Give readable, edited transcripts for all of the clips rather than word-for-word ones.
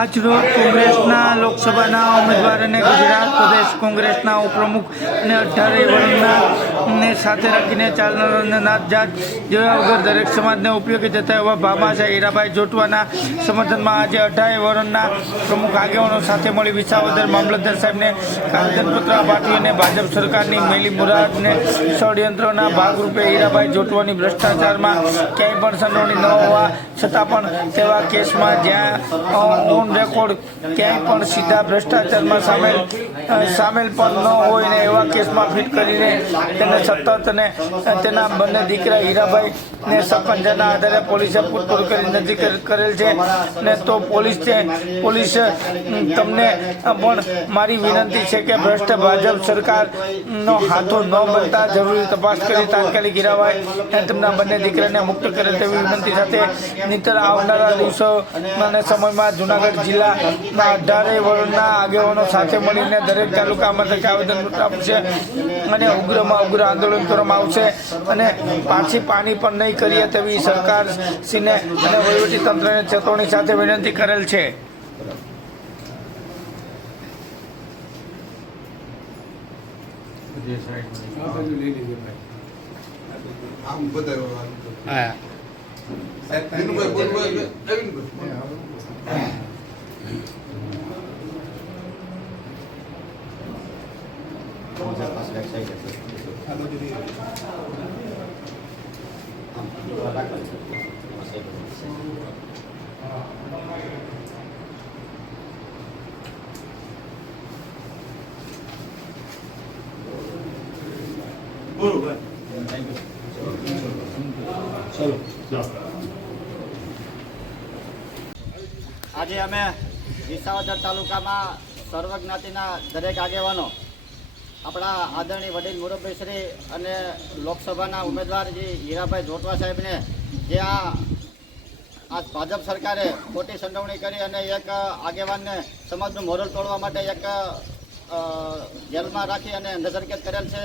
આજરોજ કોંગ્રેસના લોકસભાના ઉમેદવાર અને ગુજરાત પ્રદેશ કોંગ્રેસના ઉપપ્રમુખ અને 18 વર્ષના સાથે રાખીને ચાલનાર નાતજાત જોયા વગર દરેક સમાજને ઉપયોગી થતા એવા ભામાશા હીરાભાઈ જોટવાના સમર્થનમાં આજે 18 વર્ષના પ્રમુખ આગેવાનો સાથે મળી વિસાવદર મામલતદાર સાહેબને આવેદનપત્ર પાઠવી અને ભાજપ સરકારની મેલી મુરાદને ષડયંત્રના ભાગરૂપે હીરાભાઈ જોટવાની ભ્રષ્ટાચારમાં ક્યાંય પણ સંડોવણી ન હોવા છતાં પણ તેવા કેસમાં જ્યાં ઓન રેકોર્ડ ક્યાંય પણ સીધા ભ્રષ્ટાચારમાં સામેલ પણ ન હોય ને એવા કેસમાં ફિટ કરીને તેને સતત અને તેના બંને દીકરા હીરાભાઈને સપંજાના આધારે પોલીસે પૂછપરછ કરી નજીક કરેલ છે ને તો પોલીસ તમને પણ મારી વિનંતી છે કે ભ્રષ્ટ ભાજપ સરકારનો હાથો ન બનતા જરૂરી તપાસ કરી તાત્કાલિક હીરાભાઈ અને તેમના બંને દીકરાને મુક્ત કરે તેવી વિનંતી સાથે નહીંતર આવનારા દિવસો અને સમયમાં જૂનાગઢ જિલ્લાના 18 વર્ષના આગેવાનો સાથે મળીને દરેક તાલુકામાં આવેદનપત્ર આપશે અને ઉગ્રમાં ઉગ્ર આંદોલન કરવામાં આવશે અને પાછી પાણી પણ નહીં કરીએ તેવી સરકારશ્રીને અને વહીવટીતંત્રને ચેતવણી સાથે વિનંતી કરેલ છે. આજે અમે વિસાવદર તાલુકામાં સર્વ જ્ઞાતિના દરેક આગેવાનો આપણા આદરણીય વડીલ મુરબ્બીશ્રી અને લોકસભાના ઉમેદવાર જે હીરાભાઈ જોટવા સાહેબને જે આ ભાજપ સરકારે ખોટી સંડોવણી કરી અને એક આગેવાનને સમાજનું મોરલ તોડવા માટે એક જેલમાં રાખી અને નજરકેદ કરેલ છે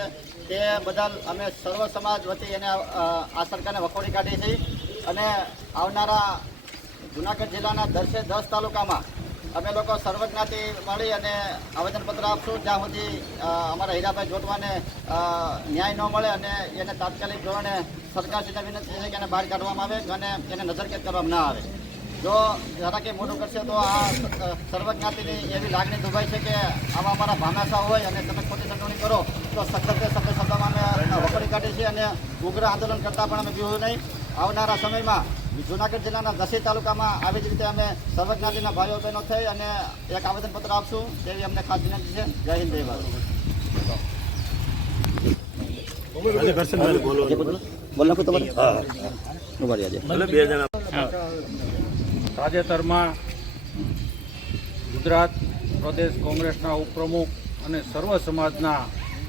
તે બદલ અમે સર્વ સમાજ વતી એને આ સરકારને વખોડી કાઢી છે અને આવનારા જૂનાગઢ જિલ્લાના 10 તાલુકામાં અમે લોકો સર્વજ્ઞાતિ મળી અને આવેદનપત્ર આપશું જ્યાં સુધી અમારા હીરાભાઈ જોટવાને ન્યાય ન મળે અને એને તાત્કાલિક ધોરણે સરકારશ્રીને વિનંતી છે કે એને બહાર કાઢવામાં આવે અને એને નજરકેદ કરવામાં ના આવે. જો જરા કે મોટું કરશે તો આ સર્વજ્ઞાતિની એવી લાગણી દુભાઈ છે કે આવા અમારા ભામાશા હોય અને તમે ખોટી સંડોવણી કરો તો સખત શબ્દમાં અમે વખોડી કાઢીએ છીએ અને ઉગ્ર આંદોલન કરતાં પણ અમે બીજું નહીં. આવનારા સમયમાં જૂનાગઢ જિલ્લાના 10 તાલુકામાં આવી જ રીતે અમે સર્વજ્ઞાતિના ભાઈઓ બહેનો થઈ અને એક આવેદનપત્ર આપશું તેવી અમને ખાસ વિનંતી છે. જય હિન્દ જય ભારત. તાજેતરમાં ગુજરાત પ્રદેશ કોંગ્રેસના ઉપપ્રમુખ અને સર્વ સમાજના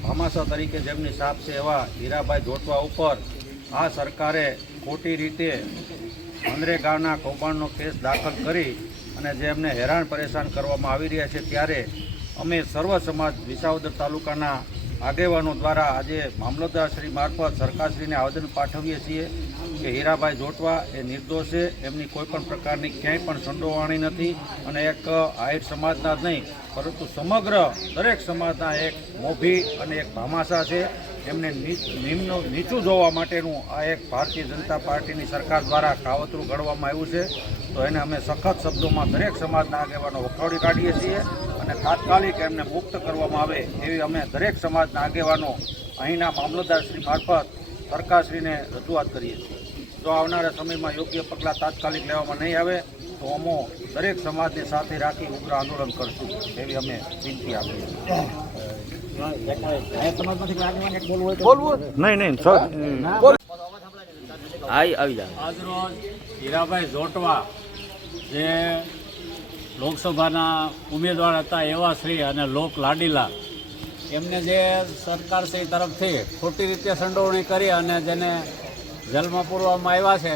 ભામાશા તરીકે જેમની છાપ છે એવા હીરાભાઈ જોટવા ઉપર આ સરકારે ખોટી રીતે મનરેગાના કૌભાંડનો કેસ દાખલ કરી અને જેમને હેરાન પરેશાન કરવામાં આવી રહ્યા છે ત્યારે અમે સર્વ સમાજ વિસાવદર તાલુકાના આગેવાનો દ્વારા આજે મામલતદારશ્રી મારફત સરકારશ્રીને આવેદન પાઠવીએ છીએ કે હીરાભાઈ જોટવા એ નિર્દોષ છે. એમની કોઈપણ પ્રકારની ક્યાંય પણ સંડોવણી નથી અને એક આહિર સમાજના જ નહીં પરંતુ સમગ્ર દરેક સમાજના એક મોભી અને એક ભામાશા છે. એમને નીચું જોવા માટેનું આ એક ભારતીય જનતા પાર્ટીની સરકાર દ્વારા કાવતરું ઘડવામાં આવ્યું છે. તો એને અમે સખત શબ્દોમાં દરેક સમાજના આગેવાનો વખોડી કાઢીએ છીએ અને તાત્કાલિક એમને મુક્ત કરવામાં આવે એવી અમે દરેક સમાજના આગેવાનો અહીંના મામલતદારશ્રી મારફત સરકારશ્રીને રજૂઆત કરીએ છીએ. જો આવનારા સમયમાં યોગ્ય પગલાં તાત્કાલિક લેવામાં નહીં આવે તો અમે દરેક સમાજને સાથે રાખી ઉગ્ર આંદોલન કરશું એવી અમે વિનંતી આપીએ છીએ. આજરોજ હીરાભાઈ જોટવા જે લોકસભાના ઉમેદવાર હતા એવા શ્રી અને લોક લાડીલા એમને જે સરકારશ્રી તરફથી ખોટી રીતે સંડોવણી કરી અને જેને જેલમાં પૂરવામાં આવ્યા છે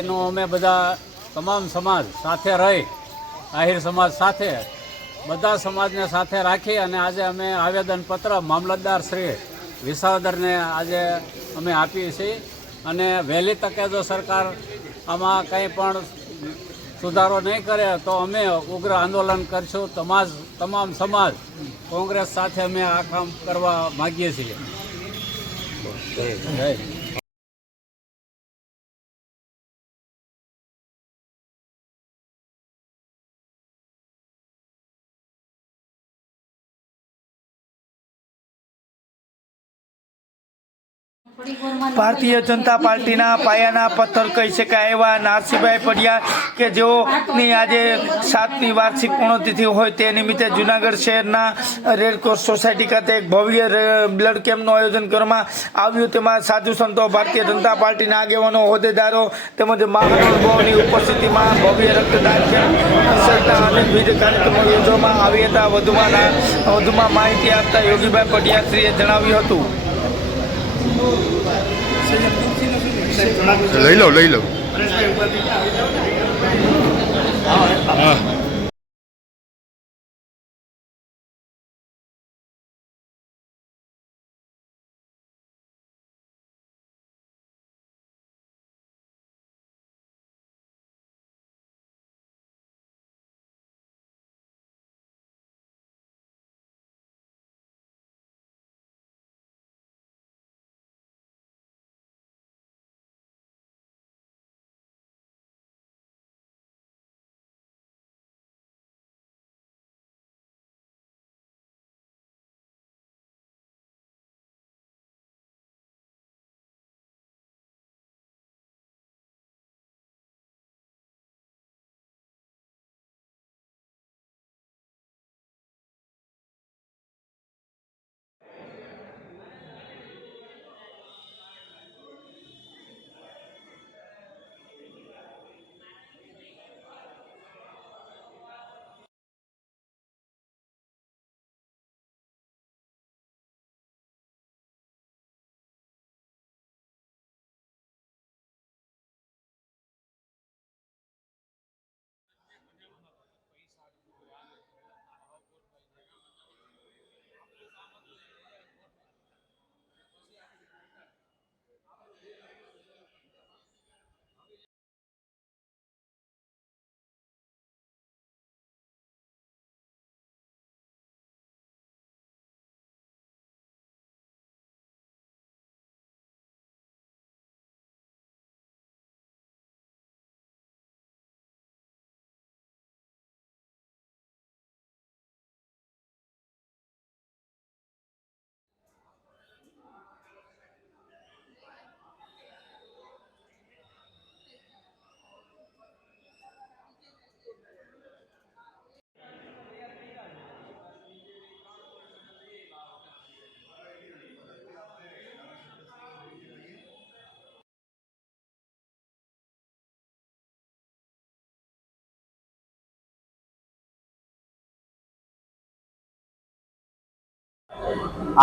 એનું અમે બધા તમામ સમાજ સાથે રહી આહિર સમાજ સાથે બધા સમાજને સાથે રાખી અને આજે અમે આવેદનપત્ર મામલતદાર શ્રી વિસાવદરને આજે અમે આપીએ છીએ અને વહેલી તકે જો સરકાર આમાં કંઈ પણ સુધારો નહીં કરે તો અમે ઉગ્ર આંદોલન કરશું. તમામ સમાજ કોંગ્રેસ સાથે અમે આ કામ કરવા માગીએ છીએ. જય. ભારતીય જનતા પાર્ટીના પાયાના પથ્થર કહી શકાય એવા નારસીભાઈ પડિયાર કે જેઓની આજે 7મી વાર્ષિક પુણ્યતિથિ હોય તે નિમિત્તે જૂનાગઢ શહેરના રેડક્રોસ સોસાયટી ખાતે એક ભવ્ય બ્લડ કેમ્પનું આયોજન કરવામાં આવ્યું. તેમાં સાધુ સંતો, ભારતીય જનતા પાર્ટીના આગેવાનો, હોદ્દેદારો તેમજ મહાનુભાવોની ઉપસ્થિતિમાં ભવ્ય રક્તદાન કેમ્પ સહિતના અનેકવિધ કાર્યક્રમો યોજવામાં આવ્યા હતા. વધુમાં માહિતી આપતા યોગીભાઈ પડિયારશ્રીએ જણાવ્યું હતું. લઈ લો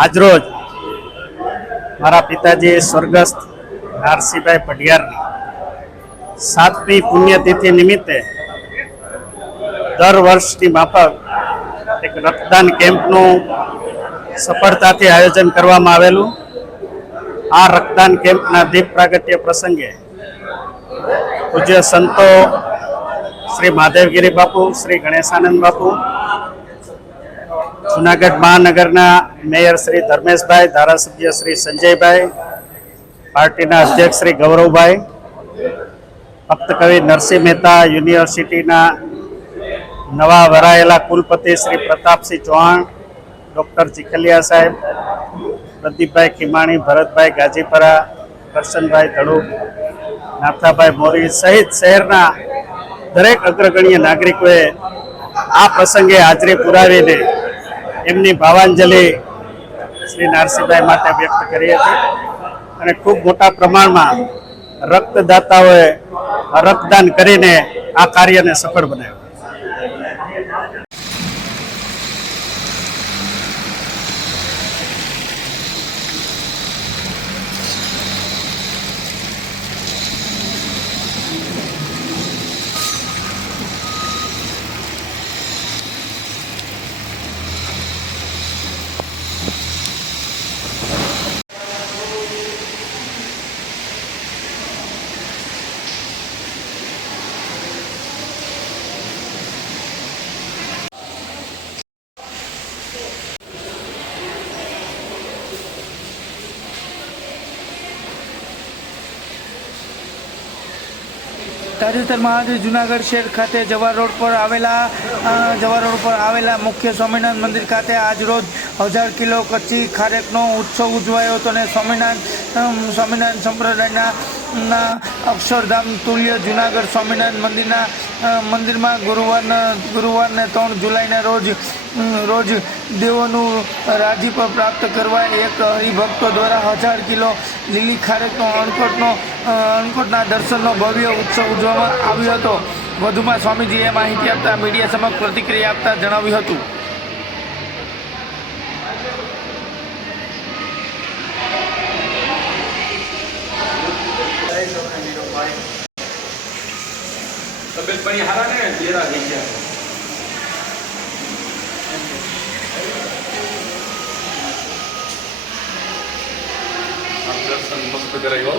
આજરોજ મારા પિતાજી સ્વર્ગસ્થ નારસીભાઈ પડિયારની 7મી પુણ્યતિથિ નિમિત્તે દર વર્ષની માફક એક રક્તદાન કેમ્પનું સફળતાથી આયોજન કરવામાં આવેલું. આ રક્તદાન કેમ્પના દીપ પ્રાગટ્ય પ્રસંગે પૂજ્ય સંતો શ્રી મહાદેવગીરી બાપુ, શ્રી ગણેશાનંદ બાપુ, જૂનાગઢ મહાનગરના મેયર શ્રી ધર્મેશભાઈ, ધારાસભ્ય શ્રી સંજયભાઈ, પાર્ટીના અધ્યક્ષ શ્રી ગૌરવભાઈ, ભક્ત કવિ નરસિંહ મહેતા યુનિવર્સિટીના નવા વરાયેલા કુલપતિ શ્રી પ્રતાપસિંહ ચૌહાણ, ડૉક્ટર ચીખલિયા સાહેબ, પ્રદીપભાઈ ખીમાણી, ભરતભાઈ ગાજીપરા, કરશનભાઈ ધડુક, નાથાભાઈ મોરી સહિત શહેરના દરેક અગ્રગણ્ય નાગરિકોએ આ પ્રસંગે હાજરી પુરાવીને એમની ભાવાંજલિ શ્રી નારસિંહભાઈ માટે વ્યક્ત કરી હતી અને ખૂબ મોટા પ્રમાણમાં રક્તદાતાઓએ રક્તદાન કરીને આ કાર્યને સફળ બનાવ્યું. તાજેતરમાં આજે જૂનાગઢ શહેર ખાતે જવાહર રોડ પર આવેલા મુખ્ય સ્વામિનારાયણ મંદિર ખાતે આજરોજ 1000 કિલો કચ્છી ખારેકનો ઉત્સવ ઉજવાયો હતો અને સ્વામિનારાયણ સંપ્રદાયના અક્ષરધામ તુલ્ય જૂનાગઢ સ્વામિનારાયણ મંદિરમાં ગુરુવારને 3 જુલાઈના રોજ દેવોનું રાજીપ પ્રાપ્ત કરવા એક હરિભક્તો દ્વારા 1000 કિલો લીલી ખારેકનો અણકોટના દર્શનનો ભવ્ય ઉત્સવ ઉજવવામાં આવ્યો હતો. વધુમાં સ્વામીજીએ માહિતી આપતા મીડિયા સમક્ષ પ્રતિક્રિયા આપતા જણાવ્યું હતું. તબિયત પાણી હારા ને જેરા થઈ ગયા દર્શન મસ્ત કરાવ્યો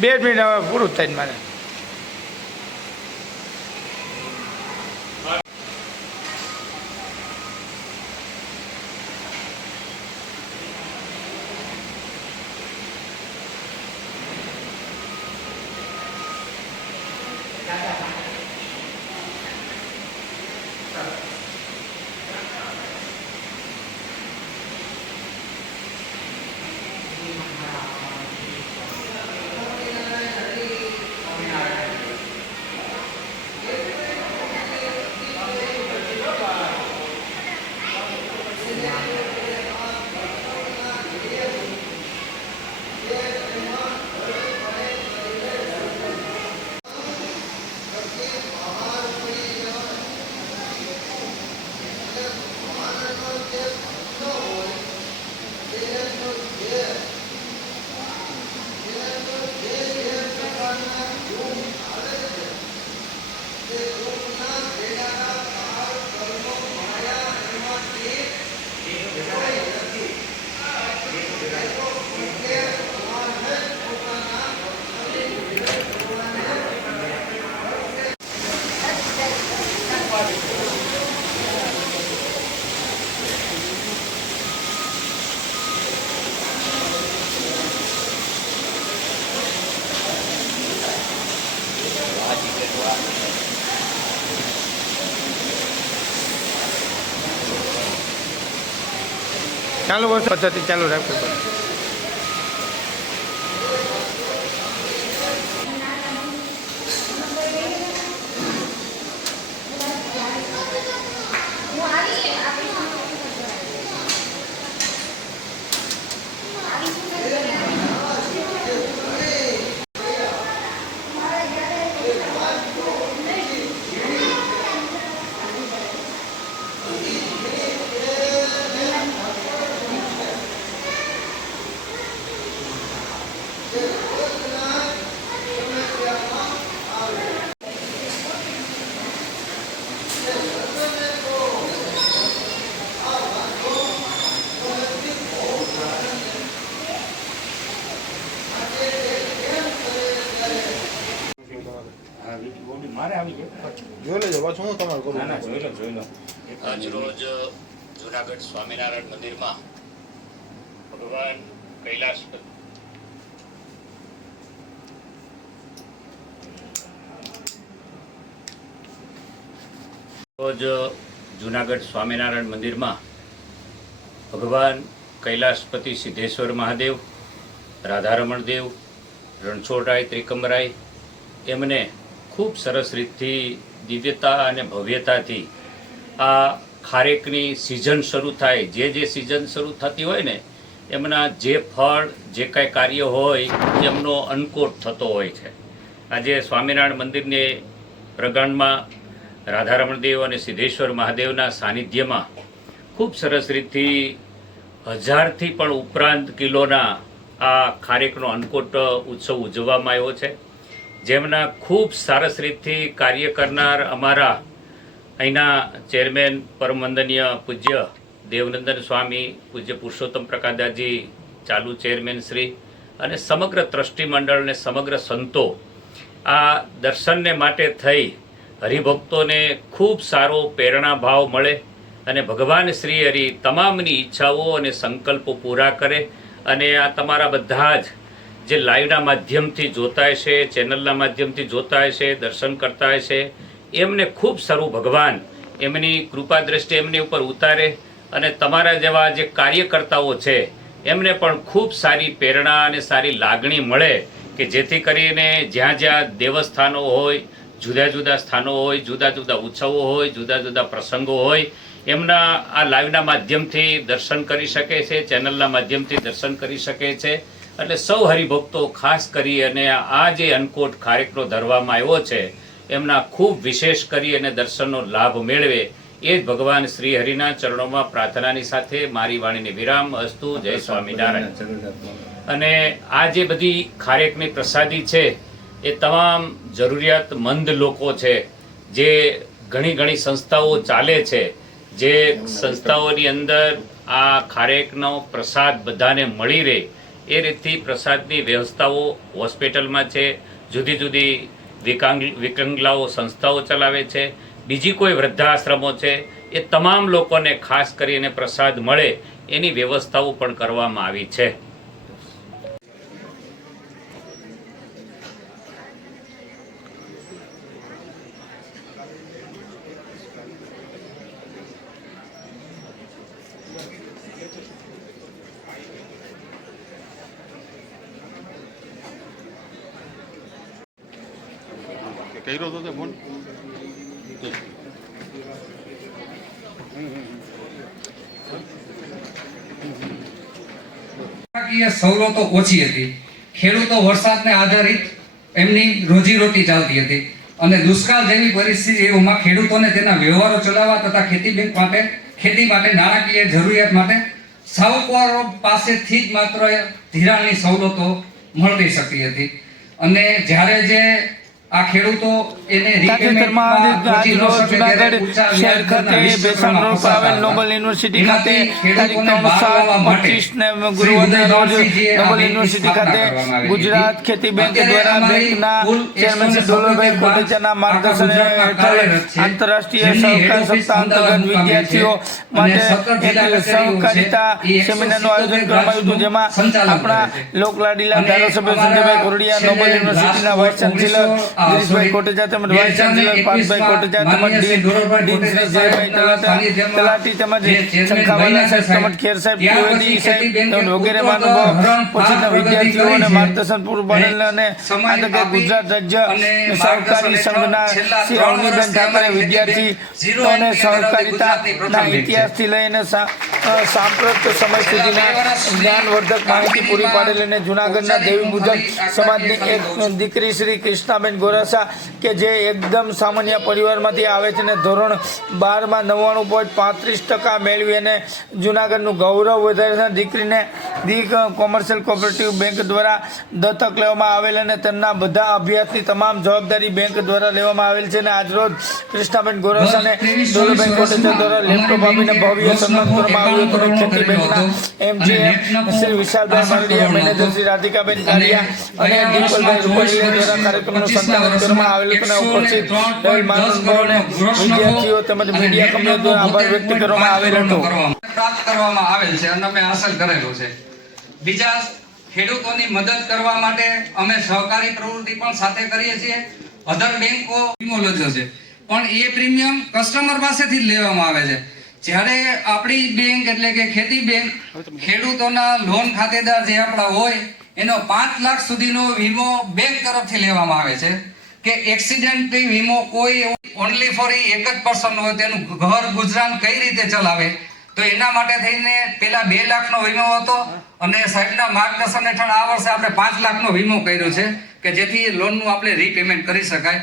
બે મિનિટ હવે પૂરું થાય ને મારે. ચાલુ વર્ષ પદ્ધતિ ચાલુ રાખવી પડે. આજરોજ જુનાગઢ સ્વામિનારાયણ મંદિરમાં ભગવાન કૈલાસપતિ રોજ જુનાગઢ સ્વામિનારાયણ મંદિરમાં ભગવાન કૈલાસપતિ સિદ્ધેશ્વર મહાદેવ, રાધારમણ દેવ, રણછોડરાય, ત્રિકમરાય એમને ખૂબ સરસ રીતથી દિવ્યતા અને ભવ્યતાથી આ ખારેકની સિઝન શરૂ થાય, જે સિઝન શરૂ થતી હોય ને એમના જે ફળ, જે કાંઈ કાર્ય હોય એમનો અન્નકોટ થતો હોય છે. આજે સ્વામિનારાયણ મંદિરની પ્રગાણમાં રાધારમણ દેવ અને સિદ્ધેશ્વર મહાદેવના સાનિધ્યમાં ખૂબ સરસ રીતથી 1000થી પણ ઉપરાંત કિલોના આ ખારેકનો અન્નકોટ ઉત્સવ ઉજવવામાં આવ્યો છે. જેમના ખૂબ સરસ રીતથી કાર્ય કરનાર અમારા અહીંના ચેરમેન પરમ વંદનીય પૂજ્ય દેવનંદન સ્વામી, પૂજ્ય પુરુષોત્તમ પ્રકાશદાસજી ચાલુ ચેરમેન શ્રી અને સમગ્ર ટ્રસ્ટી મંડળ અને સમગ્ર સંતો આ દર્શનને માટે થઈ હરિભક્તોને ખૂબ સારો પ્રેરણા ભાવ મળે અને ભગવાન શ્રી હરિ તમામની ઈચ્છાઓ અને સંકલ્પો પૂરા કરે. અને આ તમારા બધા જ જે લાઈવના માધ્યમથી જોતા હશે, ચેનલના માધ્યમથી જોતા હશે, દર્શન કરતા હશે, એમને ખૂબ સારું ભગવાન એમની કૃપા દ્રષ્ટિ એમની ઉપર ઉતારે અને તમારા જેવા જે કાર્યકર્તાઓ છે એમને પણ ખૂબ સારી પ્રેરણા અને સારી લાગણી મળે કે જેથી કરીને જ્યાં જ્યાં દેવસ્થાનો હોય, જુદા જુદા સ્થાનો હોય, જુદા જુદા ઉત્સવો હોય, જુદા જુદા પ્રસંગો હોય, એમના આ લાઈવના માધ્યમથી દર્શન કરી શકે છે, ચેનલના માધ્યમથી દર્શન કરી શકે છે. એટલે સૌ હરિભક્તો ખાસ કરી અને આ જે અન્નકોટ ખારેકનો ધરવામાં આવ્યો છે એમના ખૂબ વિશેષ કરી અને દર્શનનો લાભ મેળવે એ જ ભગવાન શ્રી હરિના ચરણોમાં પ્રાર્થનાની સાથે મારી વાણીને વિરામ અસ્તુ. જય સ્વામિનારાયણ. અને આ જે બધી ખારેકની પ્રસાદી છે એ તમામ જરૂરિયાતમંદ લોકો છે, જે ઘણી સંસ્થાઓ ચાલે છે, જે સંસ્થાઓની અંદર આ ખારેકનો પ્રસાદ બધાને મળી રહે એ રીતથી પ્રસાદની વ્યવસ્થાઓ હોસ્પિટલમાં છે, જુદી જુદી વિકલાંગલાઓ સંસ્થાઓ ચલાવે છે, બીજી કોઈ વૃદ્ધાશ્રમો છે, એ તમામ લોકોને ખાસ કરીને પ્રસાદ મળે એની વ્યવસ્થાઓ પણ કરવામાં આવી છે. કર્યો તો ફોન સવલતો ઓછી હતી. ખેડૂતો વરસાદને આધારિત એમની રોજીરોટી ચાલતી હતી અને દુષ્કાળ જેવી પરિસ્થિતિઓમાં ખેડૂતોને તેના વ્યવહારો ચલાવવા તથા ખેતી માટે નાણાકીય જરૂરિયાત માટે સાહુકારો પાસેથી જ માત્ર ધિરાણની સવલતો મળતી શકતી હતી. અને જ્યારે જે આ ખેડૂતો એને નોબલ યુનિવર્સિટી ખાતે તારીખ 3/7/25 ગુરુવારના રોજ નોબલ યુનિવર્સિટી ખાતે ગુજરાત ખેતી બેંક દ્વારા બેંકના ચેરમેન ડોલરભાઈ કોટેચાના માર્ગદર્શન હેઠળ આંતરરાષ્ટ્રીય સહકાર સપ્તાહ અંતર્ગત વિદ્યાર્થીઓ માટે એક સહકારિતા સેમિનારનું આયોજન કરવામાં આવ્યું હતું, જેમાં આપણા લોકલાડીલા ધારાસભ્ય સંજયભાઈ કોરડિયા, નોબલ યુનિવર્સિટીના વાઇસ ચાન્સેલર ગિરીશભાઈ કોટેચા તેમજ વાઇસ ચાન્સેલર પાર્થભાઈ કોટેચા તેમજ ડીન શ્રી જયભાઈ તલાટી તેમજ શંખાવાલા સાહેબ તેમજ ખેર સાહેબ ત્રિવેદી સાહેબ તેમજ વગેરે મહાનુભાવો પછીના વિદ્યાર્થીઓને માર્ગદર્શન પૂરું પાડેલ અને આ તકે ગુજરાત રાજ્ય સહકારી સંઘના શ્રી અવનીબેન ઠાકરે વિદ્યાર્થીઓને સહકારિતાના ઇતિહાસથી લઈને સાંપ્રત સમય સુધીના જ્ઞાનવર્ધક માહિતી પૂરી પાડેલ અને જૂનાગઢના દેવી મુજબ સમાજની એક દીકરી શ્રી કૃષ્ણાબેન ગોરાસા કે જે એકદમ સામાન્ય પરિવારમાંથી આવે છે અને ધોરણ 12માં 99.35% મેળવી અને જૂનાગઢનું ગૌરવ વધારે છે. દીકરીને કોમર્શિયલ કોઓપરેટિવ બેંક દ્વારા દત્તક લેવામાં આવેલ અને તેમના બધા અભ્યાસની તમામ જવાબદારી બેંક દ્વારા લેવામાં આવેલ છે અને આજરોજ કૃષ્ણાબેન ગોરાસાને ડોલભાઈ કોટેચા દ્વારા લેપટોપ આપીને ભવ્ય સન્માન કરવામાં આવ્યું હતું. ખેતી બેંકના એમજીએમ શ્રી વિશાલભાઈ માંડલિયા, મેનેજર શ્રી રાધિકાબેન કાલિયા અને દીપલભાઈ રૂપાણીયા દ્વારા કાર્યક્રમનું સંચાલન કરવામાં આવેલ હતું અને ઉપસ્થિત રહેલ મહાનુભાવોને વિદ્યાર્થીઓ તેમજ મીડિયા કંપનીઓ દ્વારા આભાર વ્યક્ત કરવામાં આવેલ હતો. પ્રાપ્ત કરવામાં આવેલ છે અને અમે હાંસલ કરેલું છે. બીજા ખેડૂતોની મદદ કરવા માટે અમે સહકારી પ્રવૃત્તિ પણ સાથે કરીએ છીએ. અધર બેંકો વીમો લીધો છે પણ એ પ્રીમિયમ કસ્ટમર પાસેથી જ લેવામાં આવે છે. જ્યારે આપણી બેંક એટલે કે ખેતી બેંક ખેડૂતોના લોન ખાતેદાર જે આપણા હોય એનો 5 લાખ સુધીનો વીમો બેંક તરફથી લેવામાં આવે છે કે એક્સિડન્ટથી વીમો કોઈ ઓનલી ફોર એક જ પર્સન હોય તેનું ઘર ગુજરાન કઈ રીતે ચલાવે તો એના માટે થઈને પેલા 2 લાખનો વીમો હતો અને સાહેબના માર્ગદર્શન હેઠળ આ વર્ષે આપણે 5 લાખનો વીમો કર્યો છે કે જેથી લોનનું આપણે રીપેમેન્ટ કરી શકાય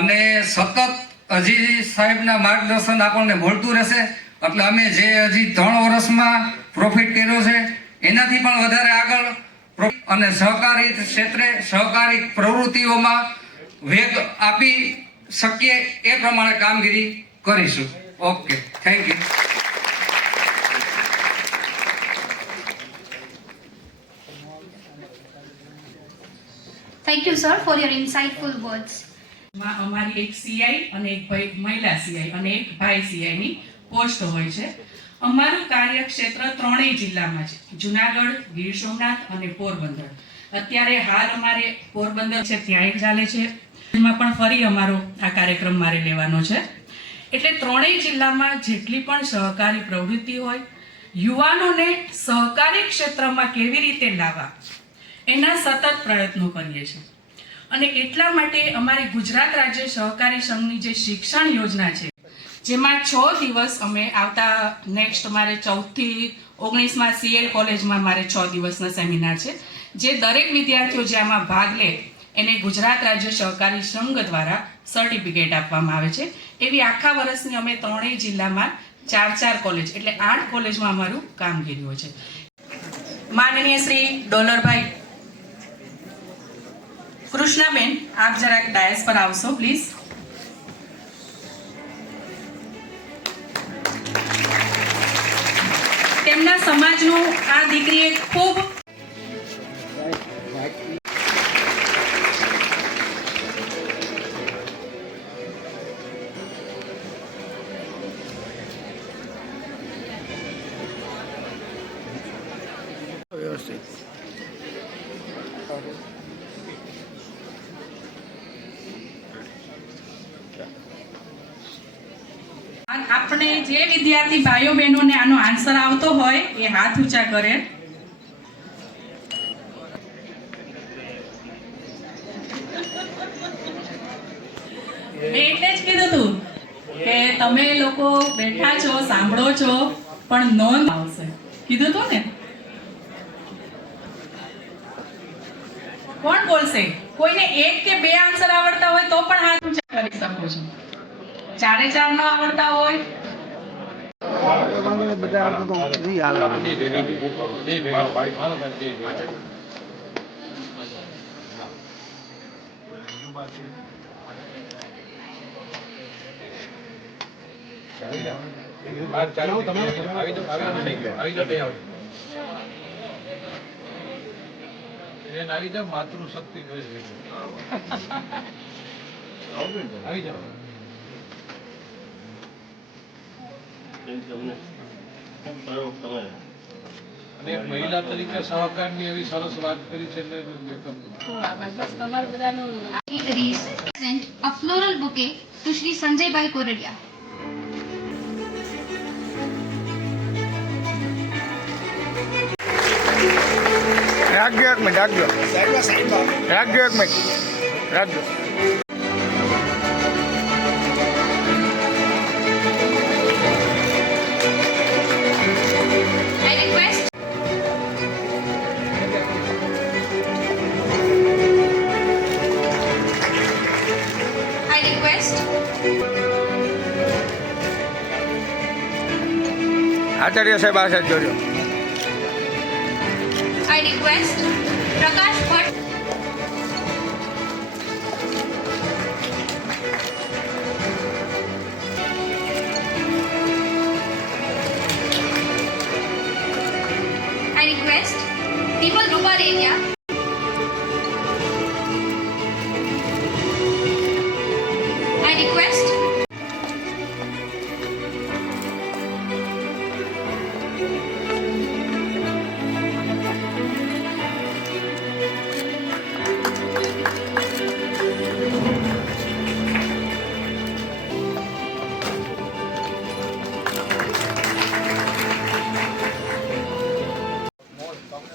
અને સતત હજી સાહેબના માર્ગદર્શન આપણને મળતું રહેશે. એટલે અમે જે હજી 3 વર્ષમાં પ્રોફિટ કર્યો છે એનાથી પણ વધારે આગળ અને સહકારી ક્ષેત્રે સહકારી પ્રવૃત્તિઓમાં વેગ આપી શકીએ એ પ્રમાણે કામગીરી કરીશું. Okay, thank you. Thank you, sir, for your insightful words. અમારી એક સીઆઈ અને એક ભાઈ મહિલા સીઆઈ અને એક ભાઈ સીઆઈ ની પોસ્ટ હોય છે. અમારું કાર્યક્ષેત્ર ત્રણેય જિલ્લામાં છે, જુનાગઢ, ગીર સોમનાથ અને પોરબંદર. અત્યારે હાલ અમારે પોરબંદર છે ત્યાં ચાલે છે, એમાં પણ ફરી અમારો આ કાર્યક્રમ મારે લેવાનો છે. એટલે ત્રણેય જિલ્લામાં જેટલી પણ સહકારી પ્રવૃત્તિ હોય, યુવાનોને સહકારી ક્ષેત્રમાં કેવી રીતે લાવવા એના સતત પ્રયત્નો કરીએ છીએ. અને એટલા માટે અમારી ગુજરાત રાજ્ય સહકારી સંઘની જે શિક્ષણ યોજના છે જેમાં 6 દિવસ અમે આવતા નેક્સ્ટ મારે 14 થી 19માં સીએલ કોલેજમાં મારે 6 દિવસના સેમિનાર છે જે દરેક વિદ્યાર્થીઓ જે આમાં ભાગ લે એને ગુજરાત રાજ્ય સહકારી સંઘ દ્વારા સર્ટિફિકેટ આપવામાં આવે છે. એવી આખા વર્ષની અમે ત્રણેય જિલ્લામાં 4 કોલેજ એટલે 8 કોલેજમાં અમારું કામગીરી હોય છે. માનનીય શ્રી ડોલરભાઈ કૃષ્ણાબેન, આપ જરાક ડાયસ પર આવશો પ્લીઝ. તેમના સમાજનું આ દીકરીએ ખૂબ આપણે જે વિદ્યાર્થી ભાઈઓ બહેનોને આનો આન્સર આવતો હોય એ હાથ ઊંચા કરે. મેં એટલે જ કીધું હતું કે તમે લોકો બેઠા છો, સાંભળો છો, પણ નોંધ આવશે. કીધું હતું ને? કોણ બોલશે? કોઈને 1 કે 2 આન્સર આવડતા હોય તો પણ હાથ ઊંચા કરી શકો છો. 4 ન આવડતા હોય માતૃશક્તિ આવી જાવ. અને એક મહિલા તરીકે સહકારની એવી સરસ વાત કરી છે એટલે Sent a floral bouquet to Shri Sanjay Bhai Koradia. રાખજો એક મિનિટ, રાખજો રાખજો એક મિનિટ, રાખજો. I request આચાર્ય સાહેબ આ સાહેબ જોડ્યો. I request Prakash Bhatt. I request People Rupa Redia. I request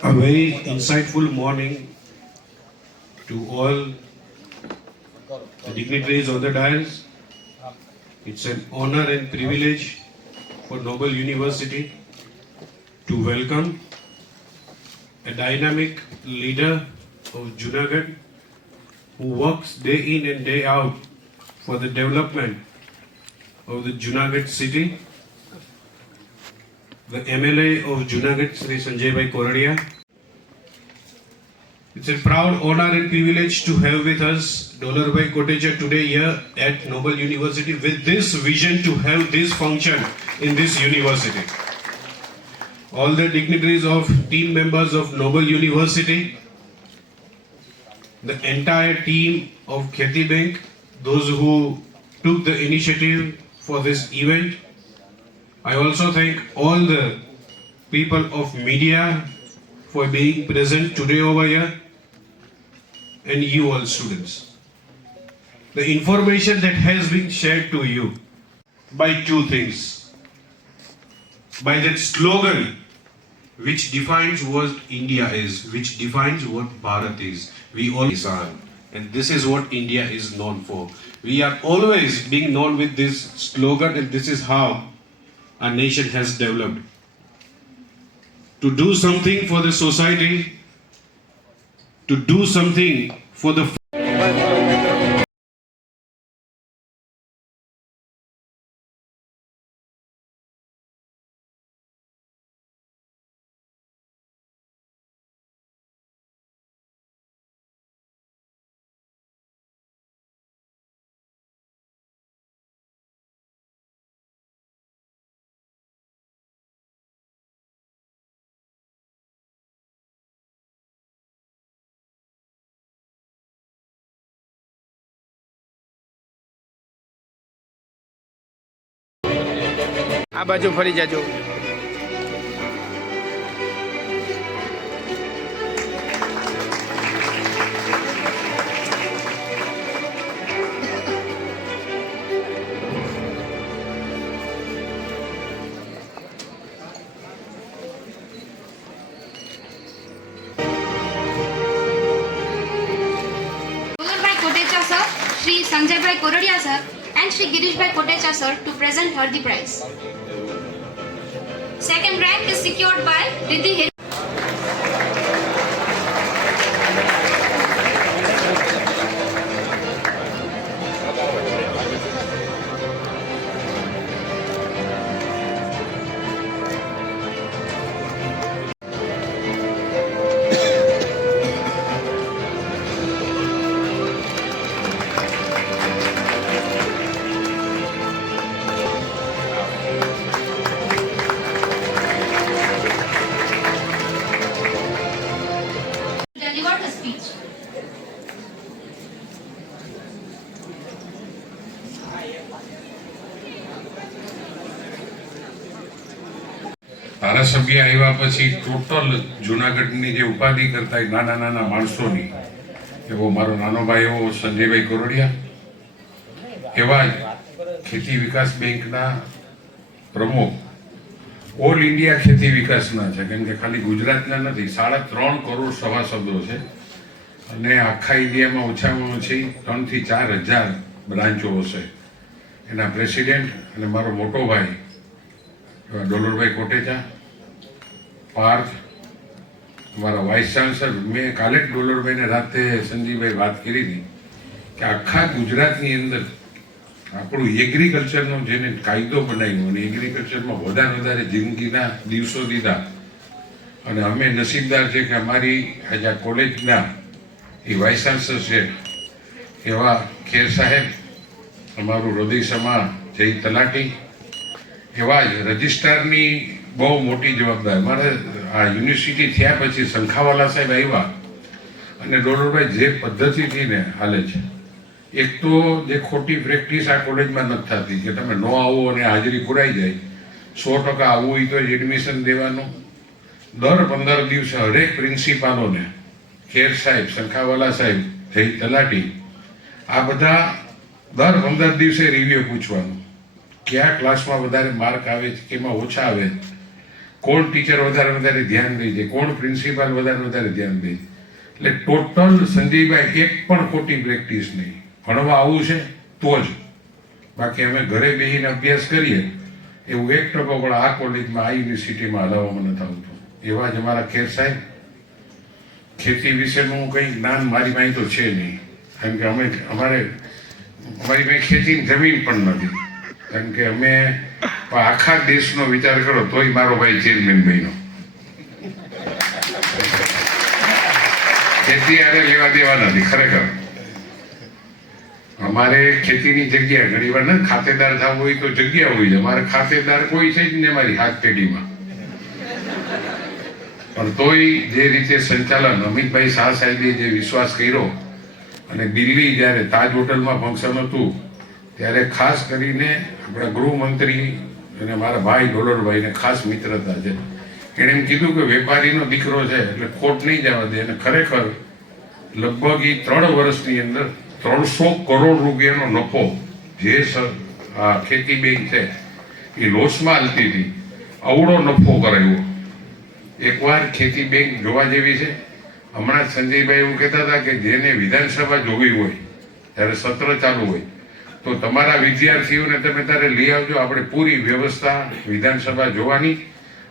A very insightful morning to all the dignitaries of the dais. It's an honor and privilege for Noble University to welcome a dynamic leader of Junagadh who works day in and day out for the development of the Junagadh city. The MLA of Junagadh, Sri Sanjay Bhai Koradia. It's a proud honor and privilege to have with us Dollar Bhai Kotecha today here at Noble University with this vision to have this function in this university. All the dignitaries of team members of Noble University, the entire team of Kheti Bank, those who took the initiative for this event. I also thank all the people of media for being present today over here, and you all students. The information that has been shared to you by two things. By that slogan which defines what India is, which defines what Bharat is. We all Kisan, and this is what India is known for. We are always being known with this slogan, and this is how our nation has developed. To do something for the society, to do something for the આ બાજુ ફરી જાજો. Dollar Bhai Kotecha sir, Shri Sanjay Bhai Koradia sir, and Shri Girish Bhai Kotecha sir to present her the prize. Second rank is secured by Riddhi Hir. ધારાસભ્ય આવ્યા પછી total જુનાગઢની જે ઉપાધિ કરતા એ નાના નાના માણસોની, એવો મારો નાનો ભાઈ એવો સંજયભાઈ કોરડિયા, એવા જ ખેતી વિકાસ બેંકના પ્રમુખ, ઓલ ઇન્ડિયા ખેતી વિકાસના છે, કેમ કે ખાલી ગુજરાતના નથી, 3.5 કરોડ સભાસદો છે અને આખા ઇન્ડિયામાં ઓછામાં ઓછી 3 થી 4 હજાર બ્રાન્ચો હશે. એના પ્રેસિડેન્ટ અને મારો મોટો ભાઈ ડોલરભાઈ કોટેચા, પાર્થ, મારા વાઇસ ચાન્સલર. મેં કાલે જ ડોલરભાઈને રાતે સંજીવભાઈ વાત કરી હતી કે આખા ગુજરાતની અંદર આપણું એગ્રીકલ્ચરનો જેને કાયદો બનાવ્યો અને એગ્રીકલ્ચરમાં વધારે જિંદગીના દિવસો દીધા, અને અમે નસીબદાર છે કે અમારી આજે આ કોલેજના એ વાઇસ ચાન્સલર છે એવા ખેર સાહેબ, અમારું હૃદય સમા જય તલાટી, એવા જ રજિસ્ટ્રારની બહુ મોટી જવાબદારી. મારે આ યુનિવર્સિટી થયા પછી શંખાવાલા સાહેબ આવ્યા અને ડોલરભાઈ જે પદ્ધતિથી ને હાલે છે, એક તો જે ખોટી પ્રેક્ટિસ આ કોલેજમાં નથી થતી કે તમે ન આવો અને હાજરી પુરાઈ જાય, 100% આવવું હોય તો એડમિશન દેવાનું. દર 15 દિવસે હરેક પ્રિન્સિપાલોને, ખેર સાહેબ, શંખાવાલા સાહેબ, જય તલાટી, આ બધા દર 15 દિવસે રિવ્યુ પૂછવાનું, કયા ક્લાસમાં વધારે માર્ક આવે છે, કેમાં ઓછા આવે, કોણ ટીચર વધારે ધ્યાન દે છે, કોણ પ્રિન્સિપાલ વધારે ધ્યાન દે છે. એટલે ટોટલ સંજયભાઈ એક પણ ખોટી પ્રેક્ટિસ નહીં. ભણવા આવું છે તો જ, બાકી અમે ઘરે બેસીને અભ્યાસ કરીએ એવું 1% પણ આ કોલેજમાં, આ યુનિવર્સિટીમાં હલાવવામાં નથી આવતું. એવા જ અમારા ખેર સાહેબ. ખેતી વિશેનું કંઈ જ્ઞાન મારી પાસે તો છે નહીં, કારણ કે અમારી પાસે ખેતીની જમીન પણ નથી, કારણ કે અમે આખા દેશનો વિચાર કરો તોય મારો ભાઈ ચેરમેન બન્યો. ખેતી આરે લેવા દેવા નથી ખરેખર. અમારે ખેતીની જગ્યા ઘણી વાર ને ખાતેદાર થવું હોય તો જગ્યા હોય છે, અમારે ખાતેદાર કોઈ છે જ ને અમારી હાથ પેઢીમાં. પણ તોય જે રીતે સંચાલન અમિતભાઈ શાહ સાહેબે જે વિશ્વાસ કર્યો, અને દિલ્હી જ્યારે તાજ હોટલમાં ફંક્શન હતું ત્યારે ખાસ કરીને આપણા ગૃહમંત્રી અને મારા ભાઈ ડોલરભાઈને ખાસ મિત્રતા છે. એણે એમ કીધું કે વેપારીનો દીકરો છે એટલે ખોટ નહીં જવા દે, અને ખરેખર લગભગ એ 3 વર્ષની અંદર 300 કરોડ રૂપિયાનો નફો જે આ ખેતી બેંક છે એ લોસમાં હાલતી હતી, અવળો નફો કરાવ્યો. એકવાર ખેતી બેંક જોવા જેવી છે. હમણાં સંજયભાઈ એવું કહેતા હતા કે જેને વિધાનસભા જોવી હોય ત્યારે સત્ર ચાલુ હોય તો તમારા વિદ્યાર્થીઓને તમે ત્યારે લઈ આવજો, આપણે પૂરી વ્યવસ્થા વિધાનસભા જોવાની,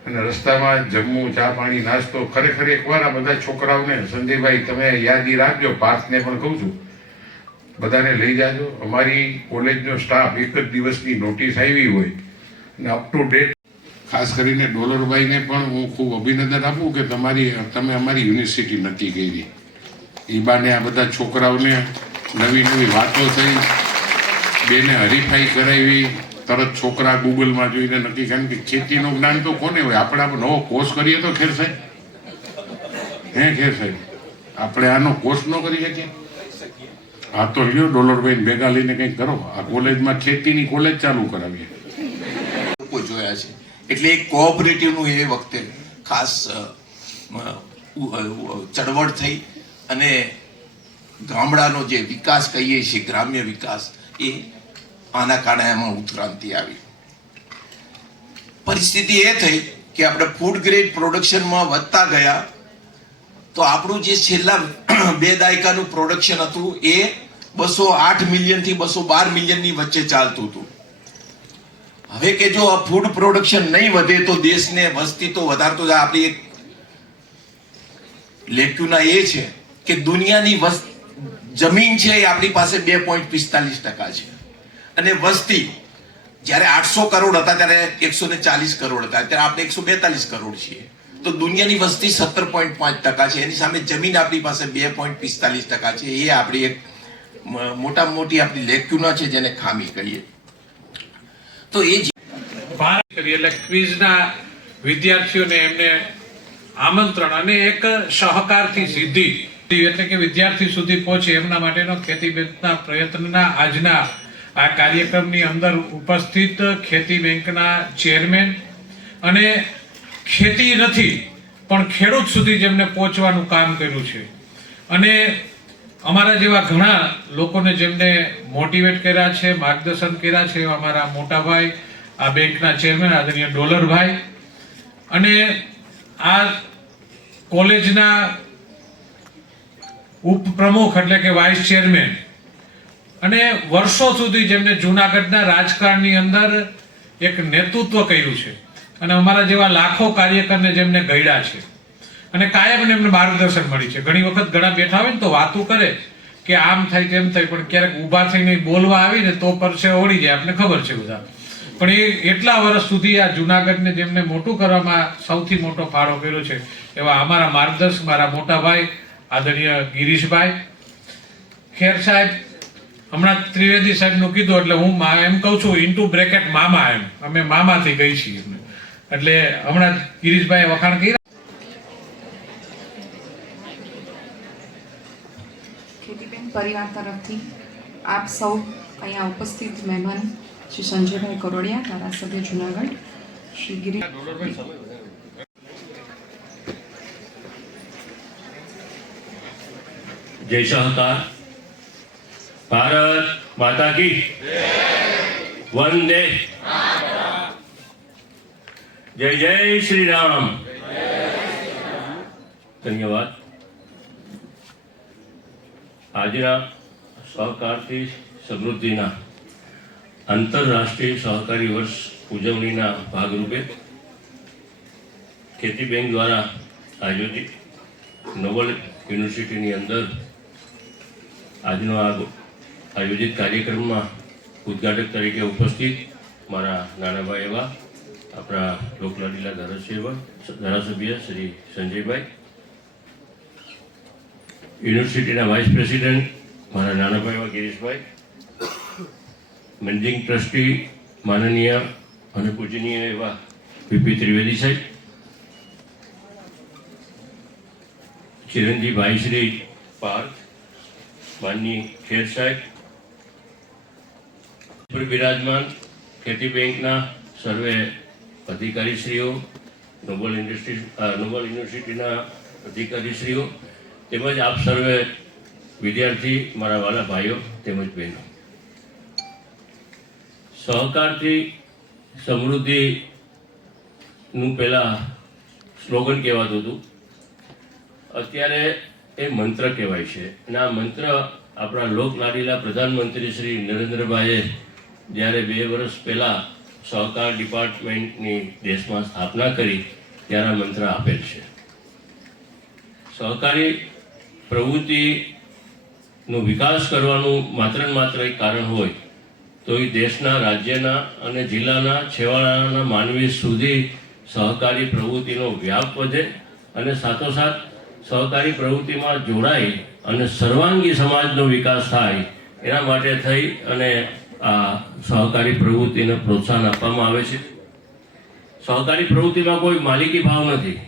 અને રસ્તામાં જમવું, ચા પાણી, નાસ્તો. ખરેખર એકવાર આ બધા છોકરાઓને સંજયભાઈ તમે યાદી રાખજો, પાર્થને પણ કહું છું, બધાને લઈ જાજો. અમારી કોલેજનો સ્ટાફ એક જ દિવસની નોટિસ આવી હોય અને અપ ટુ ડેટ. ખાસ કરીને ડોલરભાઈને પણ હું ખૂબ અભિનંદન આપું કે તમે અમારી યુનિવર્સિટી નક્કી કરી. એ બાને આ બધા છોકરાઓને નવી વાતો થઈ, બેને હરીફાઈ કરાવી, તરત છોકરા ગૂગલમાં જોઈને નક્કી. કારણ કે ખેતીનું જ્ઞાન તો કોને હોય? આપણે નવો કોર્સ કરીએ તો ખેર સાહેબ, ખેર સાહેબ આપણે આનો કોર્સ ન કરી શકીએ? આ તો લ્યો ડોલરભાઈ ભેગા લઈને કંઈક કરો, આ કોલેજમાં ખેતીની કોલેજ ચાલુ કરાવીએ. જોયા છે એટલે એક કોઓપરેટિવનું એ વખતે ખાસ ચળવળ થઈ, અને ગામડાનો જે વિકાસ કહીએ છીએ, ગ્રામ્ય વિકાસ, એ આના કારણે એમાં ઉત્ક્રાંતિ આવી. પરિસ્થિતિ એ થઈ કે આપણે ફૂડ ગ્રેડ પ્રોડક્શનમાં વધતા ગયા તો આપણું જે છેલ્લા 2 દાયકાનું પ્રોડક્શન હતું એ 208 મિલિયનથી 212 મિલિયનની વચ્ચે ચાલતું હતું. હવે કે જો આ ફૂડ પ્રોડક્શન નહીં વધે તો દેશને વસ્તી તો વધારતો જાય. આપણી એક લેક્યુના એ છે કે દુનિયાની જમીન છે એ આપણી પાસે 2.45% છે, અને વસ્તી જ્યારે 800 કરોડ હતા ત્યારે 140 કરોડ હતા, ત્યારે આપણે 142 કરોડ છીએ. તો દુનિયાની વસ્તી 17.5% છે, એની સામે જમીન આપણી પાસે 2.45% છે. એ આપણી એક મોટામાં મોટી આપણી લેક્યુના છે, જેને ખામી કહીએ. તો એ એટલે ક્વિઝના વિદ્યાર્થીઓને એમને આમંત્રણ અને એક સહકારથી સિદ્ધિ, એટલે કે વિદ્યાર્થી સુધી પહોંચે એમના માટેનો ખેતી બેંકના પ્રયત્નના આજના આ કાર્યક્રમની અંદર ઉપસ્થિત ખેતી બેંકના ચેરમેન અને ખેતી નથી પણ ખેડૂત સુધી જેમને પહોંચવાનું કામ કર્યું છે. અને અમારા જેવા ઘણા લોકોને જેમને મોટિવેટ કર્યા છે, માર્ગદર્શન કર્યા છે, એવા અમારા મોટાભાઈ, આ બેંકના ચેરમેન આદરણીય ડોલરભાઈ, અને આ કોલેજના ઉપપ્રમુખ એટલે કે વાઇસ ચેરમેન, અને વર્ષો સુધી જેમને જૂનાગઢના રાજકારણની અંદર એક નેતૃત્વ કર્યું છે, અને અમારા જેવા લાખો કાર્યકરને જેમને ગયડા છે, અને કાયમ એમને માર્ગદર્શન મળી છે. ઘણી વખત ઘણા બેઠા હોય ને તો વાતો કરે કે આમ થાય તેમ થાય, પણ ક્યારેક ઊભા થઈને બોલવા આવીને તો પરસે ઓળી જાય, આપને ખબર છે બધા. પણ એ એટલા વર્ષ સુધી આ જૂનાગઢને જેમને મોટું કરવામાં સૌથી મોટો ફાળો કર્યો છે એવા અમારા માર્ગદર્શક, મારા મોટા ભાઈ આદરણીય ગિરીશભાઈ ખેર સાહેબ, હમણાં ત્રિવેદી સાહેબનું કીધું એટલે હું એમ કહું છું ઇન્ટુ બ્રેકેટ મામા, એમ અમે મામાથી ગઈ છીએ, એટલે હમણાં ગિરીશભાઈ વખાણ કર્યા. ખેતીબેન પરિવાર તરફથી આપ સૌ અહીંયા ઉપસ્થિત મહેમાન શ્રી સંજયભાઈ કરોડિયા, ધારાસભ્ય જુનાગઢ, શ્રી ગિરીશ જય સહકાર, ભારત માતા કી વંદે, જય જય શ્રી રામ. ધન્યવાદ. આજના સહકારથી સમૃદ્ધિના આંતરરાષ્ટ્રીય સહકારી વર્ષ ઉજવણીના ભાગરૂપે ખેતી બેંક દ્વારા આયોજિત નોબલ યુનિવર્સિટીની અંદર આજનો આ આયોજિત કાર્યક્રમમાં ઉદ્ઘાટક તરીકે ઉપસ્થિત મારા નાનાભાઈ એવા આપણા લોકલાડીલા ધારાસભ્ય શ્રી સંજયભાઈ, યુનિવર્સિટીના વાઇસ પ્રેસિડેન્ટ મારા નાનાભાઈ એવા ગિરીશભાઈ, મેનેજિંગ ટ્રસ્ટી માનનીય અને પૂજનીય એવા વીપી ત્રિવેદી સાહેબ, ચિરંજીવ ભાઈ શ્રી પાર્થ, માનની ખેર સાહેબ, બિરાજમાન ખેતી બેંકના સર્વે અધિકારીશ્રીઓ, નોબલ યુનિવર્સિટીના અધિકારીશ્રીઓ, તેમજ આપ સર્વે વિદ્યાર્થી મારા વાલા ભાઈઓ તેમજ બહેનો, સહકારથી સમૃદ્ધિનું પહેલાં સ્લોગન કહેવાતું હતું, અત્યારે એ મંત્ર કહેવાય છે. અને આ મંત્ર આપણા લોકલાડીલા પ્રધાનમંત્રી શ્રી નરેન્દ્રભાઈએ જ્યારે 2 વર્ષ પહેલાં સહકાર ડિપાર્ટમેન્ટની દેશમાં સ્થાપના કરી ત્યારે આ મંત્ર આપેલ છે. સહકારી પ્રવૃત્તિનો વિકાસ કરવાનું માત્ર ને માત્ર એક કારણ હોય તો એ દેશના, રાજ્યના અને જિલ્લાના છેવાડાના માનવી સુધી સહકારી પ્રવૃત્તિનો વ્યાપ વધે અને સાથોસાથ સહકારી પ્રવૃત્તિમાં જોડાઈ અને સર્વાંગી સમાજનો વિકાસ થાય, એના માટે થઈ અને આ સહકારી પ્રવૃત્તિને પ્રોત્સાહન આપવામાં આવે છે. સહકારી પ્રવૃત્તિમાં કોઈ માલિકી ભાવ નથી.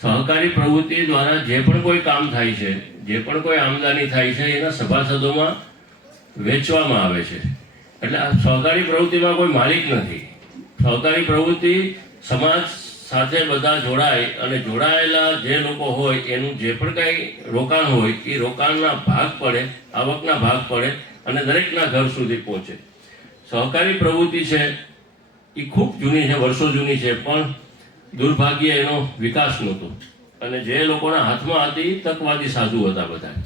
સહકારી પ્રવૃત્તિ દ્વારા જે પણ કોઈ કામ થાય છે, જે પણ કોઈ આમદની થાય છે, એના સભાસદોમાં વેચવામાં આવે છે. એટલે આ સહકારી પ્રવૃત્તિમાં કોઈ માલિક નથી. સહકારી પ્રવૃત્તિ સમાજ સાથે બધા જોડાય અને જોડાયેલા જે લોકો હોય એનું જે પણ કંઈ રોકાણ હોય એ રોકાણના ભાગ પડે, આવકના ભાગ પડે અને દરેકના ઘર સુધી પહોંચે. સહકારી પ્રવૃત્તિ છે એ ખૂબ જૂની છે, વર્ષો જૂની છે, પણ દુર્ભાગ્યે એનો વિકાસ નહોતો અને જે લોકોના હાથમાં હતી તકવાદી સાધુ હતા બધા.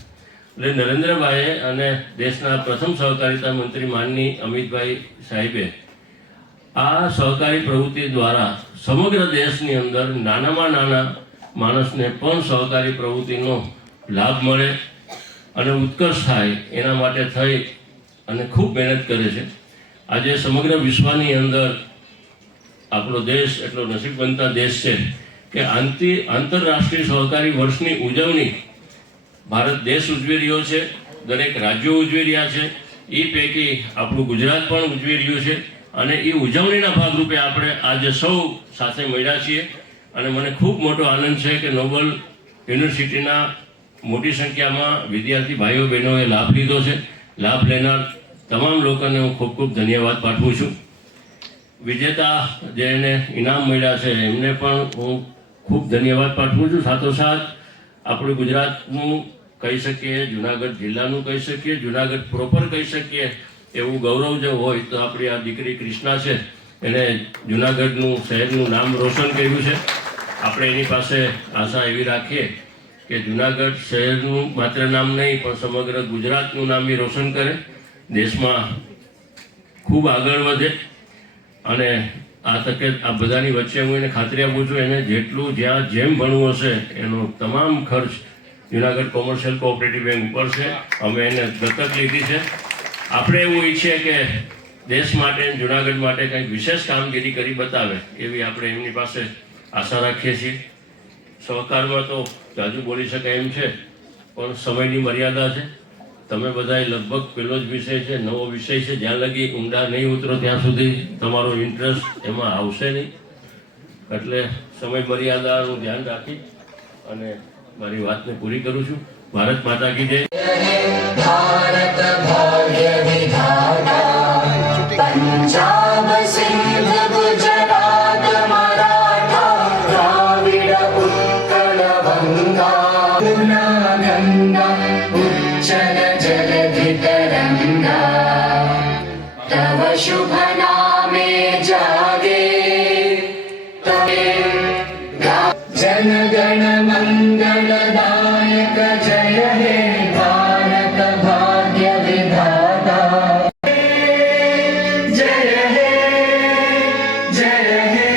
એટલે નરેન્દ્રભાઈએ અને દેશના પ્રથમ સહકારિતા મંત્રી માનની અમિતભાઈ સાહેબે આ સહકારી પ્રવૃત્તિ દ્વારા સમગ્ર દેશની અંદર નાનામાં નાના માણસને પણ સહકારી પ્રવૃત્તિનો લાભ મળે અને ઉત્કર્ષ થાય એના માટે થઈ અને ખૂબ મહેનત કરે છે. આજે સમગ્ર વિશ્વની અંદર આપણો દેશ એટલો નસીબવંતા દેશ છે કે આંતરરાષ્ટ્રીય સહકારી વર્ષની ઉજવણી ભારત દેશ ઉજવી રહ્યો છે, દરેક રાજ્યો ઉજવી રહ્યા છે, એ પૈકી આપણું ગુજરાત પણ ઉજવી રહ્યું છે. અને એ ઉજવણીના ભાગરૂપે આપણે આજે સૌ સાથે મળ્યા છીએ અને મને ખૂબ મોટો આનંદ છે કે નોબલ યુનિવર્સિટીના મોટી સંખ્યામાં વિદ્યાર્થી ભાઈઓ બહેનોએ લાભ લીધો છે. લાભ લેનાર તમામ લોકોને હું ખૂબ ખૂબ ધન્યવાદ પાઠવું છું. વિજેતા જેને ઇનામ મળ્યા છે એમને પણ હું ખૂબ ધન્યવાદ પાઠવું છું. સાથોસાથ આપણું ગુજરાતનું કહી શકીએ, જુનાગઢ જિલ્લાનું કહી શકીએ, જુનાગઢ પ્રોપર કહી શકીએ એવું ગૌરવ જો હોય તો આપણી આ દીકરી ક્રિષ્ના છે, એને જુનાગઢનું શહેરનું નામ રોશન કર્યું છે. આપણે એની પાસે આશા એવી રાખીએ કે જુનાગઢ શહેરનું માત્ર નામ નહીં પણ સમગ્ર ગુજરાતનું નામ એ રોશન કરે, દેશમાં ખૂબ આગળ વધે. અને આ તકે આ બધાની વચ્ચે હું એને ખાતરી આપું છું, એને જેટલું જ્યાં જેમ ભણવું હશે એનો તમામ ખર્ચ જુનાગઢ કોમર્શિયલ કોઓપરેટિવ બેંક ઉપર છે. અમે એને દત્તક લીધી છે. આપણે એવું ઈચ્છીએ કે દેશ માટે, જુનાગઢ માટે કંઈક વિશેષ કામગીરી કરી બતાવે એવી આપણે એમની પાસે આશા રાખીએ છીએ. સહકારમાં તો જાજુ બોલી શકાય એમ છે પણ સમયની મર્યાદા છે. તમે બધાએ લગભગ પેલો જ વિષય છે, નવો વિષય છે, જ્યાં લગી ઊંડા નહીં ઉતરો ત્યાં સુધી તમારો ઇન્ટરેસ્ટ એમાં આવશે નહીં. એટલે સમય મર્યાદાનું ધ્યાન રાખી અને મારી વાતને પૂરી કરું છું. ભારત માતા કી જય. ભારત ભાગ્ય વિધાતા પંજાબ સિંધ ગુજરાત મરાઠા દ્રાવિડ ઉત્કળ બંગા પૂર્ણા ગંગા ઉચ્ચલ જલધિ તરંગા તવ શુભ નામે જાગે તવે જનગણ મંગલદાયક જય હે ભારત ભાગ્ય વિધાતા જય હે જય હે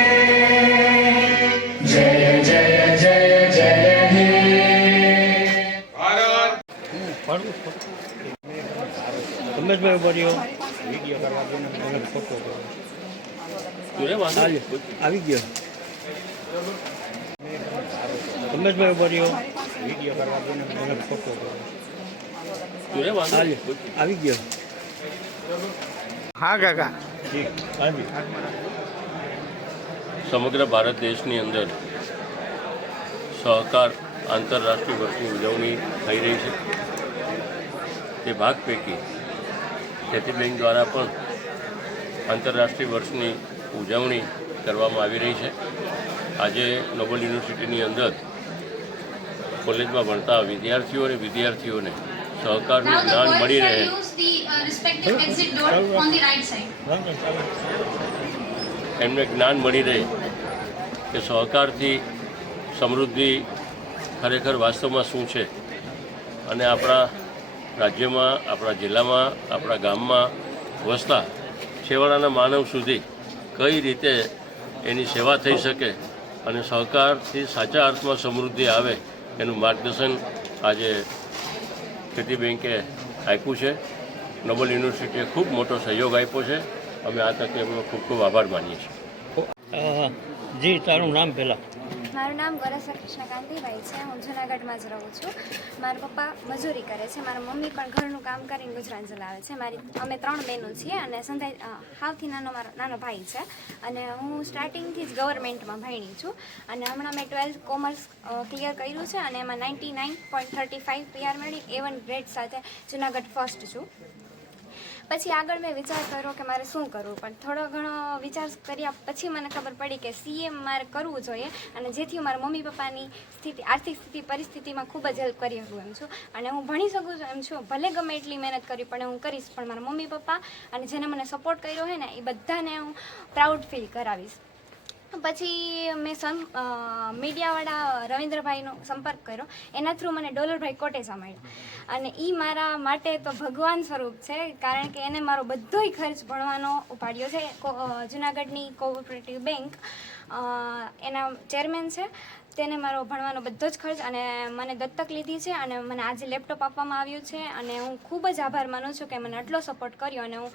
જય જય જય જય હે રમેશભાઈ બોલ્યો વિડીયો કરવા દો ને ફોટો આવી ગયો. રમેશભાઈ બોલ્યો વિડીયો કરવા દો ને ફોટો આવી ગયો. હા કાકા. સમગ્ર ભારત દેશની અંદર સહકાર આંતરરાષ્ટ્રીય વર્ષની ઉજવણી થઈ રહી છે. તે ભાગ પૈકી ખેતી બેંક દ્વારા પણ આંતરરાષ્ટ્રીય વર્ષની ઉજવણી કરવામાં આવી રહી છે. આજે નોબલ યુનિવર્સિટીની અંદર કોલેજમાં ભણતા વિદ્યાર્થીઓ અને વિદ્યાર્થીઓને સહકારનું જ્ઞાન મળી રહે, એમને જ્ઞાન મળી રહે કે સહકારથી સમૃદ્ધિ ખરેખર વાસ્તવમાં શું છે અને આપણા રાજ્યમાં, આપણા જિલ્લામાં, આપણા ગામમાં વસતા છેવાડાના માનવ સુધી કઈ રીતે એની સેવા થઈ શકે અને સહકારથી સાચા અર્થમાં સમૃદ્ધિ આવે એનું માર્ગદર્શન આજે ખેતી બેંકે આપ્યું છે. નોબલ યુનિવર્સિટીએ ખૂબ મોટો સહયોગ આપ્યો છે. અમે આ તકે એમનો ખૂબ ખૂબ આભાર માનીએ છીએ. જી, તારું નામ પહેલાં? મારું નામ ગોરેસર કૃષ્ણકાંતિભાઈ છે. હું જૂનાગઢમાં જ રહું છું. મારા પપ્પા મજૂરી કરે છે, મારા મમ્મી પણ ઘરનું કામ કરીને ગુજરાન ચલાવે છે. અમે 3 બહેનો છીએ અને સંધાઈ હાવથી મારો નાનો ભાઈ છે. અને હું સ્ટાર્ટિંગથી જ ગવર્મેન્ટમાં ભણી છું અને હમણાં મેં 12th કોમર્સ ક્લિયર કર્યું છે અને એમાં 99.35 PR મેળવી A1 ગ્રેડ સાથે જૂનાગઢ ફર્સ્ટ છું. પછી આગળ મેં વિચાર કર્યો કે મારે શું કરવું, પણ થોડો ઘણો વિચાર કર્યા પછી મને ખબર પડી કે CA મારે કરવું જોઈએ અને જેથી હું મારા મમ્મી પપ્પાની આર્થિક પરિસ્થિતિમાં ખૂબ જ હેલ્પ કરી શકું એમ છું અને હું ભણી શકું છું એમ છું. ભલે ગમે એટલી મહેનત કરી પણ હું કરીશ, પણ મારા મમ્મી પપ્પા અને જેને મને સપોર્ટ કર્યો હોય ને એ બધાને હું પ્રાઉડ ફીલ કરાવીશ. પછી મેં મીડિયાવાળા રવિન્દ્રભાઈનો સંપર્ક કર્યો. એના થ્રુ મને ડોલરભાઈ કોટેચા મળ્યા અને એ મારા માટે તો ભગવાન સ્વરૂપ છે, કારણ કે એને મારો બધોય ખર્ચ ભણવાનો ઉપાડ્યો છે. જૂનાગઢની કોઓપરેટિવ બેંક એના ચેરમેન છે, તેને મારો ભણવાનો બધો જ ખર્ચ અને મને દત્તક લીધી છે અને મને આજે લેપટોપ આપવામાં આવ્યું છે અને હું ખૂબ જ આભાર માનું છું કે મને આટલો સપોર્ટ કર્યો. અને હું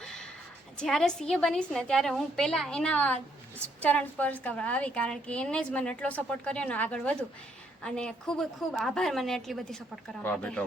જ્યારે CA બનીશ ને ત્યારે હું પહેલાં એના ચરણ સ્પર્શ કરવા આવી, કારણ કે એને જ મને એટલો સપોર્ટ કર્યો ને આગળ વધુ. અને ખૂબ ખૂબ આભાર મને એટલી બધી સપોર્ટ કરવા માટે.